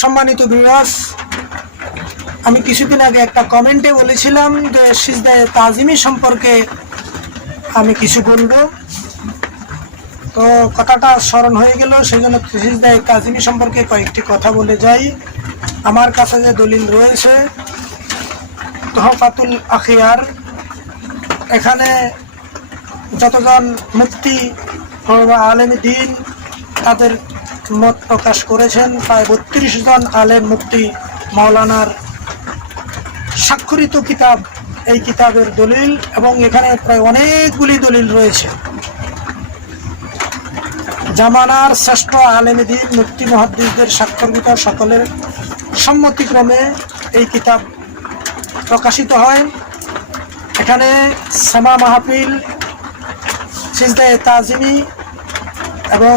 সম্মানিত ভিউয়ার্স, আমি কিছুদিন আগে একটা কমেন্টে বলেছিলাম যে সিজদায়ে তাজিমি সম্পর্কে আমি কিছু বলবো। তো কথাটা স্মরণ হয়ে গেল, সেই জন্য সিজদায়ে তাজিমি সম্পর্কে কয়েকটি কথা বলে যাই। আমার কাছে যে দলিল রয়েছে তোহফাতুল আখিয়ার, এখানে যতজন মুফতি বা আলেম দ্বীন তাদের মত প্রকাশ করেছেন, প্রায় ৩২ জন আলেম মুফতি মাওলানার স্বাক্ষরিত কিতাব এই কিতাবের দলিল, এবং এখানে প্রায় অনেকগুলি দলিল রয়েছে। জামানার শ্রেষ্ঠ আলেম দ্বীন মুফতি মুহাদ্দিসদের স্বাক্ষরিত সকলের সম্মতিক্রমে এই কিতাব প্রকাশিত হয়। এখানে সামা মাহফিল, সিজদায়ে তাজিমি এবং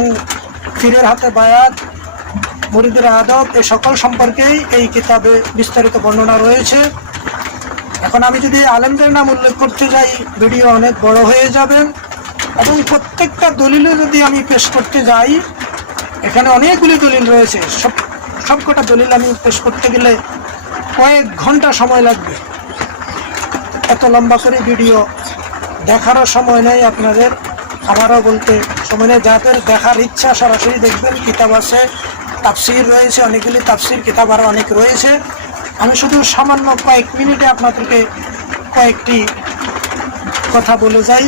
পীরের হাতে বায়াত, মুরিদের আদব, এই সকল সম্পর্কেই এই কিতাবে বিস্তারিত বর্ণনা রয়েছে। এখন আমি যদি আলেমদের নাম উল্লেখ করতে যাই ভিডিও অনেক বড় হয়ে যাবে, এবং প্রত্যেকটা দলিলও যদি আমি পেশ করতে যাই, এখানে অনেকগুলি দলিল রয়েছে। সবকটা দলিল আমি পেশ করতে গেলে কয়েক ঘন্টা সময় লাগবে। এত লম্বা করে ভিডিও দেখারও সময় নেই আপনাদের, আমারও বলতে সময় নেই। যাদের দেখার ইচ্ছা সরাসরি দেখবেন, কিতাব আছে, তাফসির রয়েছে, অনেকগুলি তাফসির কিতাব আরও অনেক রয়েছে। আমি শুধু সামান্য কয়েক মিনিটে আপনাদেরকে কয়েকটি কথা বলে যাই,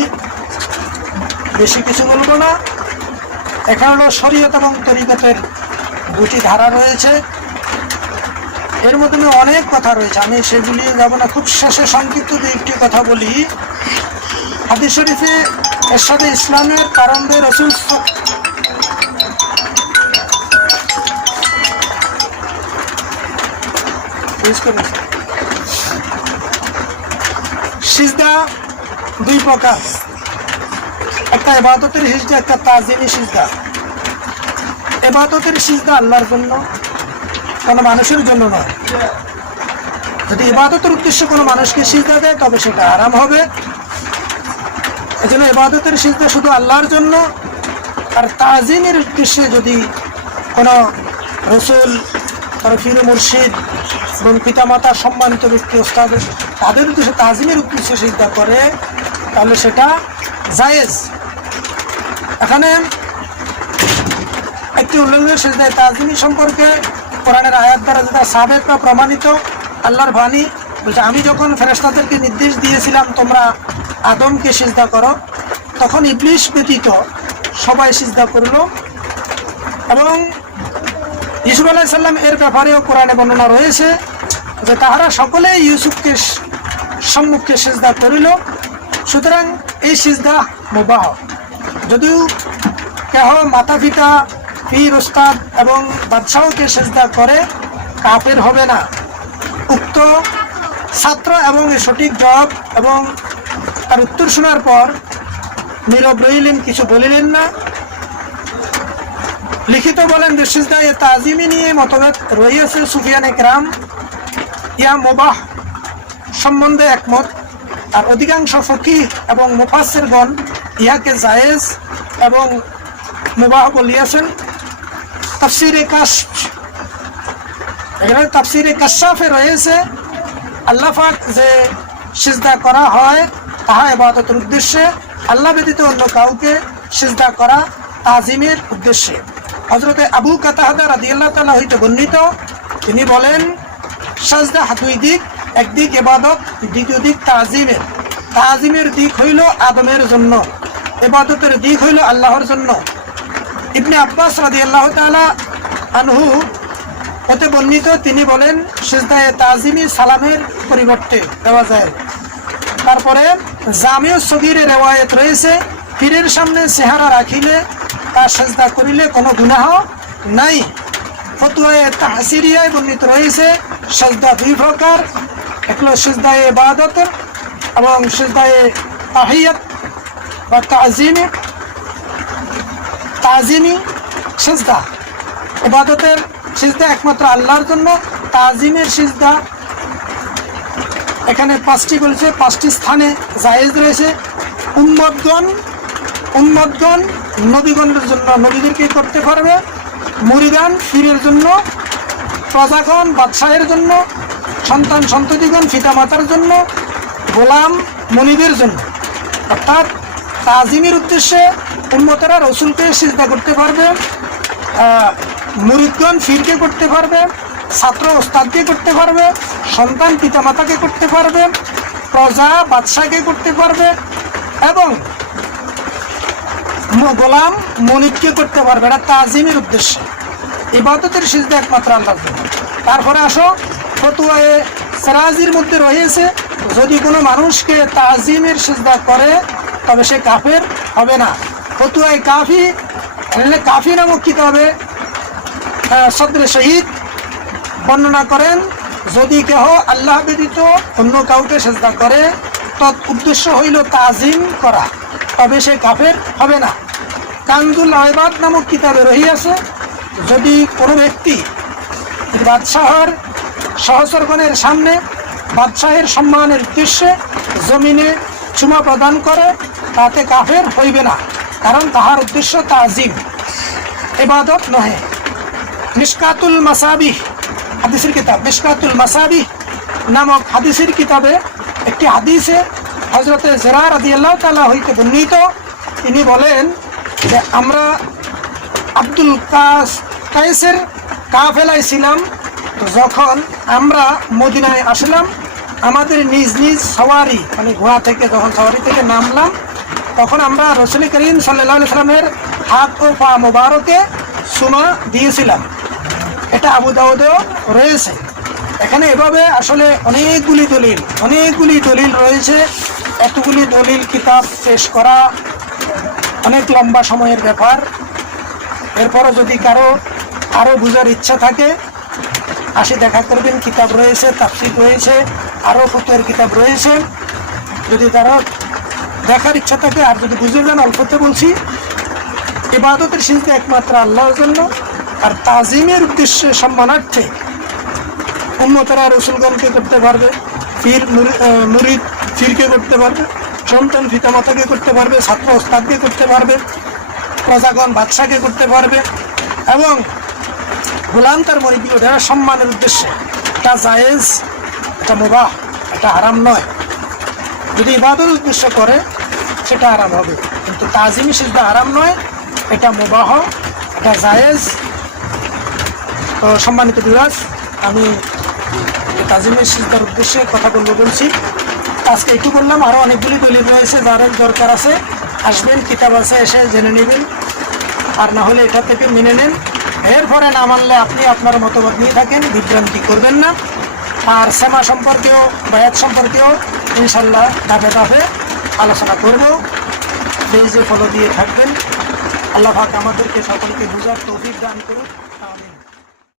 বেশি কিছু বলবো না। এখানে শরীয়ত এবং তরিকতের দুটি ধারা রয়েছে, এর মধ্যে অনেক কথা রয়েছে, আমি সেগুলি যাব না। খুব শেষে সংক্ষিপ্ত একটি কথা বলি। হাদিস শরীফে এরশাদে ইসলামের প্রারম্ভে রাসূল সিজদা দুই প্রকার, একটা ইবাদতের সিজদা, একটা তাজিমি সিজদা। ইবাদতের সিজদা আল্লাহর জন্য, কোনো মানুষের জন্য নয়। যদি ইবাদতের উদ্দেশ্যে কোনো মানুষকে সিজদা দেয় তবে সেটা হারাম হবে। এজন্য ইবাদতের সিজদা শুধু আল্লাহর জন্য। আর তাজিমের উদ্দেশ্যে যদি কোনো রসুল, পীর মুর্শিদ এবং পিতামাতা, সম্মানিত ব্যক্তি, ওস্তাদ, তাদের উদ্দেশ্যে তাজিমের উদ্দেশ্যে সিজদা করে, তাহলে সেটা জায়েজ। এখানে একটি উল্লেখনীয় সিজদায়ে তাজিমি সম্পর্কে কোরআনের আয়াত দ্বারা যেটা সাবেক বা প্রমাণিত, আল্লাহর বাণী বলছে, আমি যখন ফেরেশতাদেরকে নির্দেশ দিয়েছিলাম তোমরা আদমকে সিজদা করো, তখন ইবলিস ব্যতীত সবাই সিজদা করল। এবং ইউসুফ আলাইহিস সালাম এর ব্যাপারেও কোরআনে বর্ণনা রয়েছে যে তাহারা সকলেই ইউসুফকে সম্মুখে সিজদা করিল। সুতরাং এই সিজদা মুবাহ। যদিও কেহ মাতা পিতা, পীর, ওস্তাদ এবং বাদশাহকে সিজদা করে, কাফের হবে না। উক্ত ছাত্র এবং সঠিক জবাব এবং তার উত্তর শোনার পর নীরব রইলেন, কিছু বলিলেন না। লিখিত বলেন যে সিজদায়ে তাজিমি নিয়ে মতভেদ রয়েছে। সুফিয়ানে কেরাম ইয়া মুবাহ সম্বন্ধে একমত, আর অধিকাংশ ফকিহ এবং মুফাসসিরগণ ইহাকে জায়েজ এবং মুবাহ বলিয়াছেন। তাফসিরে কাশফ, এখানে তাফসিরে কাশফে রয়েছে, আল্লাহ পাক যে সিজদা করা হয় তাহা ইবাদতের উদ্দেশ্যে, আল্লাহ ব্যতীত অন্য কাউকে সিজদা করা তাজিমের উদ্দেশ্যে। হযরতে আবু কাতাদা রাদিয়াল্লাহু তাআলা হইতে বর্ণিত, তিনি বলেন, সিজদা দুই দিক, একদিক ইবাদত, দ্বিতীয় দিক তাজিমের। তাজিমের দিক হইল আদমের জন্য, ইবাদতের দিক হইল আল্লাহর জন্য। ইবনে আব্বাস রাদিয়াল্লাহু তাআলা আনহু হতে বর্ণিত, তিনি বলেন, সিজদায়ে তাজিমি সালামের পরিবর্তে দেওয়া যায়। তারপরে জামিউ সগীরে রিওয়ায়াত রয়েছে, পীরের সামনে চেহারা রাখিলে তা সিজদা করিলে কোনো গুনাহ নাই। ফতোয়ায়ে তাহসিরিয়ায় বর্ণিত রয়েছে, সিজদা দুই প্রকার, এক হলো সিজদায়ে ইবাদত এবং সিজদায়ে তাহিয়াত বা তাজিমি সিজদা। ইবাদতের সিজদা একমাত্র আল্লাহর জন্য, তাজিমের সিজদা এখানে পাঁচটি বলেছে, পাঁচটি স্থানে জায়েজ রয়েছে। উম্মতগণ নবীগণের জন্য, নবীদেরকে করতে পারবে। মুরিদান পীরের জন্য, প্রজাগণ বাদশাহের জন্য, সন্তান সন্ততিগণ পিতামাতার জন্য, গোলাম মনিদের জন্য। অর্থাৎ তাজিমের উদ্দেশ্যে উম্মতেরা রসুলকে সিজদা করতে পারবে, মুরিদগণ ফিরকে করতে পারবে, ছাত্র ওস্তাদকে করতে পারবে, সন্তান পিতামাতাকে করতে পারবে, প্রজা বাদশাহকে করতে পারবে এবং গোলাম মনিদকে করতে পারবে। এটা তাজিমের উদ্দেশ্যে। ইবাদতের সিজদা একমাত্র আল্লাহর জন্য। তারপরে আসো, ফতুয়ায়ে সিরাজির মধ্যে রয়েছে যদি কোনো মানুষকে তাজিমের সিজদা করে তবে সে কাফের হবে না। ফতুয়ায়ে কাফি নামক কিতাবে সদরে শহীদ বর্ণনা করেন, যদি কেহ আল্লাহ ব্যতীত অন্য কাউকে সিজদা করে তৎ উদ্দেশ্য হইল তাজিম করা, তবে সে কাফের হবে না। কানজুল আইবাদ নামক কিতাবে রহিয়াছে, যদি কোনো ব্যক্তি বাদশাহের সহচরগণের সামনে বাদশাহের সম্মানের উদ্দেশ্যে জমিনে চুমা প্রদান করে তাতে কাফের হইবে না, কারণ তাহার উদ্দেশ্য তাজিম, ইবাদত নহে। মিশকাতুল মাসাবিহ হাদিসের কিতাব, মিশকাতুল মাসাবিহ নামক হাদিসের কিতাবে একটি হাদিসে হযরতে জেরা রাদিয়াল্লাহু তাআলা হইতে বর্ণিত, তিনি বলেন যে আমরা আব্দুল কায়েসের কাফেলায় ছিলাম, যখন আমরা মদিনায় আসলাম আমাদের নিজ নিজ সওয়ারি মানে ঘোড়া থেকে যখন সওয়ারি থেকে নামলাম তখন আমরা রাসূল করিম সাল্লাল্লাহু আলাইহি সাল্লামের হাত ও পা মোবারকে সুমা দিয়েছিলাম। এটা আবু দাউদেও রয়েছে। এখানে এভাবে আসলে অনেকগুলি দলিল রয়েছে। এতগুলি দলিল কিতাব পেশ করা অনেক লম্বা সময়ের ব্যাপার। এরপরও যদি কারো আরও বোঝার ইচ্ছা থাকে আসে দেখা করবেন, কিতাব রয়েছে, তাফসীর রয়েছে, আরও ফতোয়ার কিতাব রয়েছে। যদি তারা দেখার ইচ্ছা থাকে আর যদি বুঝে যান, অল্পতে বলছি, ইবাদতের সিজদা একমাত্র আল্লাহর জন্য। আর তাজিমের উদ্দেশ্যে সম্মানার্থে উম্মতেরা রসুলগণকে করতে পারবে, মুরিদ ফিরকে করতে পারবে, সন্তান পিতামাতাকে করতে পারবে, ছাত্র ওস্তাদকে করতে পারবে, প্রজাগণ বাদশাকে করতে পারবে এবং গোলাম তার মরিদকে ওটা সম্মানের উদ্দেশ্যে। এটা জায়েজ, এটা মুবাহ, এটা হারাম নয়। যদি ইবাদতের উদ্দেশ্য করে সেটা হারাম হবে, কিন্তু তাজিমি সিজদা হারাম নয়, এটা মুবাহ, এটা জায়েজ। তো সম্মানিত বিভাগ, আমি তাজিমের সিজদার উদ্দেশ্যে কথাগুলো বলছি। আজকে একটু বললাম, আরও অনেকগুলি দলিল রয়েছে, যাদের দরকার আছে আসবেন, কিতাব আছে, এসে জেনে নেবেন। আর না হলে এটা থেকে মেনে নেন। এরপরে না মানলে আপনি আপনার মতবাদ নিয়ে থাকেন, বিভ্রান্তি করবেন না। আর সেমা সম্পর্কেও বায়াত সম্পর্কেও ইনশাল্লাহ ধাপে ধাপে আলোচনা করব। পেজে ফলো দিয়ে থাকবেন। আল্লাহ পাক আমাদেরকে সকলকে বুঝার তৌফিক দান করুন। আমিন।